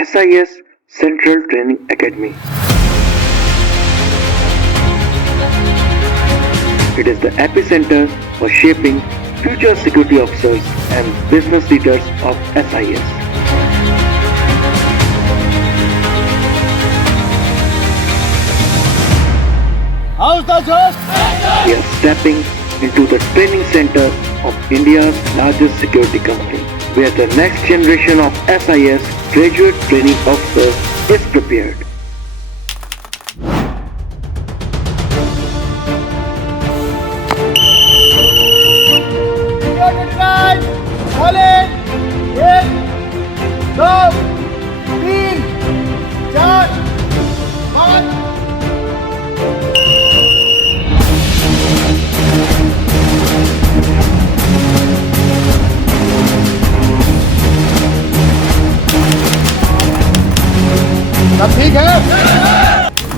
SIS Central Training Academy. It is the epicenter for shaping future security officers and business leaders of SIS. How's the job? We are stepping into the training center of India's largest security company, where the next generation of SIS graduate training officers is prepared.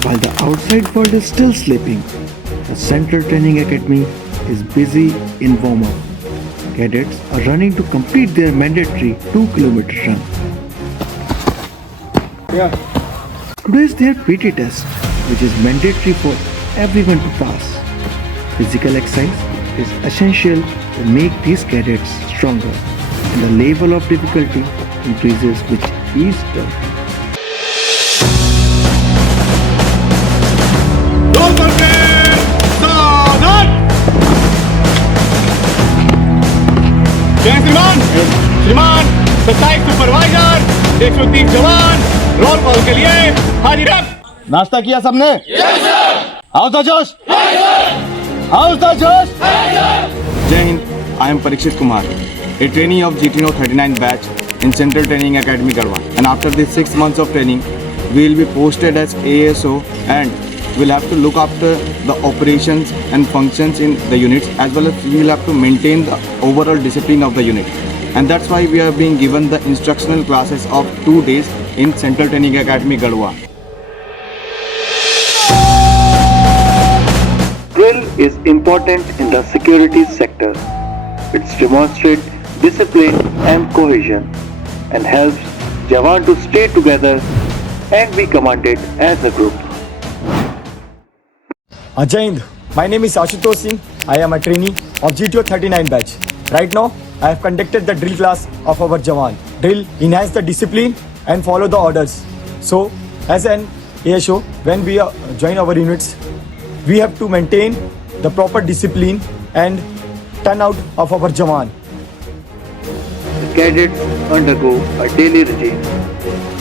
While the outside world is still sleeping, the Central Training Academy is busy in warm-up. Cadets are running to complete their mandatory 2-kilometer run. Today is their PT test, which is mandatory for everyone to pass. Physical exercise is essential to make these cadets stronger, and the level of difficulty increases with each turn. श्रीमान 27 supervisor 130 जवान roll call के लिए हाजिर है। नाश्ता किया सबने? House the जोश? हाउस द जोश? Jai Hind, I am Parikshit Kumar, a trainee of GTNO 39 batch in Central Training Academy Garhwa. And after these 6 months of training, we will be posted as ASO and we'll have to look after the operations and functions in the units, as well as we will have to maintain the overall discipline of the unit. And that's why we are being given the instructional classes of 2 days in Central Training Academy Garhwa. Drill is important in the security sector. It demonstrates discipline and cohesion and helps Jawan to stay together and be commanded as a group. Jai Hind, my name is Ashutosh Singh. I am a trainee of GTO 39 batch. Right now, I have conducted the drill class of our Jawan. Drill enhance the discipline and follow the orders. So, as an ASO, when we join our units, we have to maintain the proper discipline and turnout of our Jawan. The cadets undergo a daily regime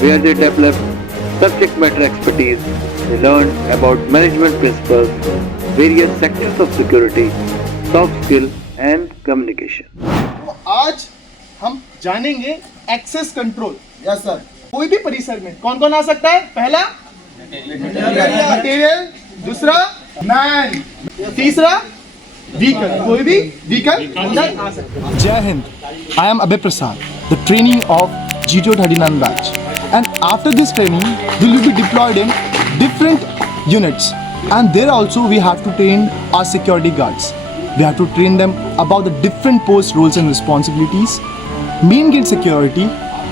where they develop subject matter expertise. They learn about management principles, various sectors of security, soft skill and communication. तो आज हम जानेंगे access control. Yes sir. कोई भी परिसर में कौन कौन आ सकता है? पहला मटेरियल, दूसरा मैन, तीसरा व्हीकल। कोई भी व्हीकल अंदर आ सकता है। Jai Hind, I am Abhay Prasad, the trainee of GTO 39 batch. And after this training, we will be deployed in different units. And there also we have to train our security guards. We have to train them about the different post roles and responsibilities, main gate security,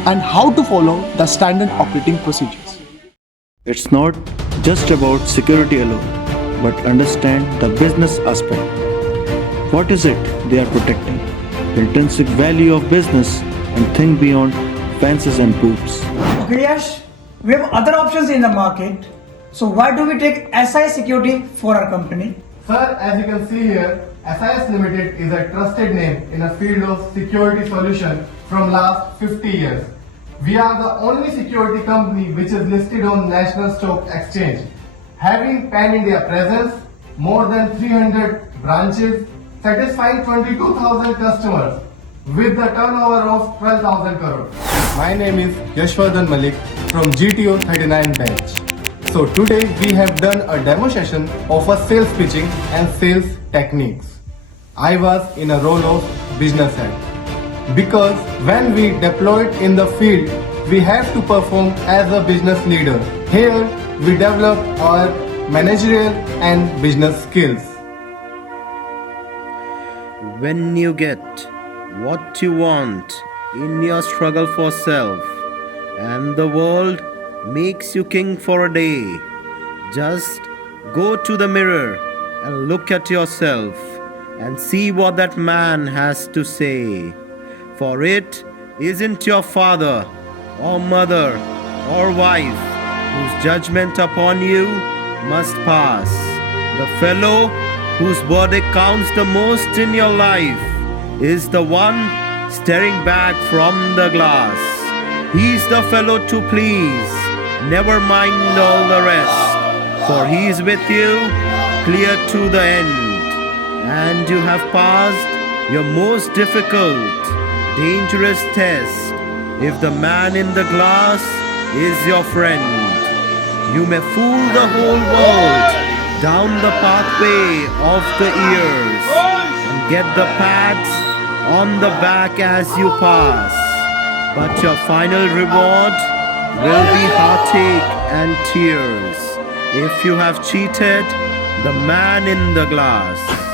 and how to follow the standard operating procedures. It's not just about security alone, but understand the business aspect. What is it they are protecting? The intrinsic value of business, and think beyond fences and booths. Okay, Yash, we have other options in the market. So why do we take SI Security for our company? Sir, as you can see here, SIS Limited is a trusted name in a field of security solution from last 50 years. We are the only security company which is listed on National Stock Exchange, having pan-India presence, more than 300 branches, satisfying 22,000 customers with the turnover of 12,000 crore. My name is Yashwardhan Malik from GTO 39 batch. So today we have done a demo session of a sales pitching and sales techniques. I was in a role of business head because when we deployed in the field, we have to perform as a business leader. Here we develop our managerial and business skills. When you get what you want in your struggle for self, and the world makes you king for a day. Just go to the mirror and look at yourself and see what that man has to say. For it isn't your father or mother or wife whose judgment upon you must pass. The fellow whose verdict counts the most in your life is the one staring back from the glass. He's the fellow to please, never mind all the rest, for he's with you clear to the end. And you have passed your most difficult, dangerous test if the man in the glass is your friend. You may fool the whole world down the pathway of the ears and get the pats on the back as you pass, but your final reward will be heartache and tears if you have cheated the man in the glass.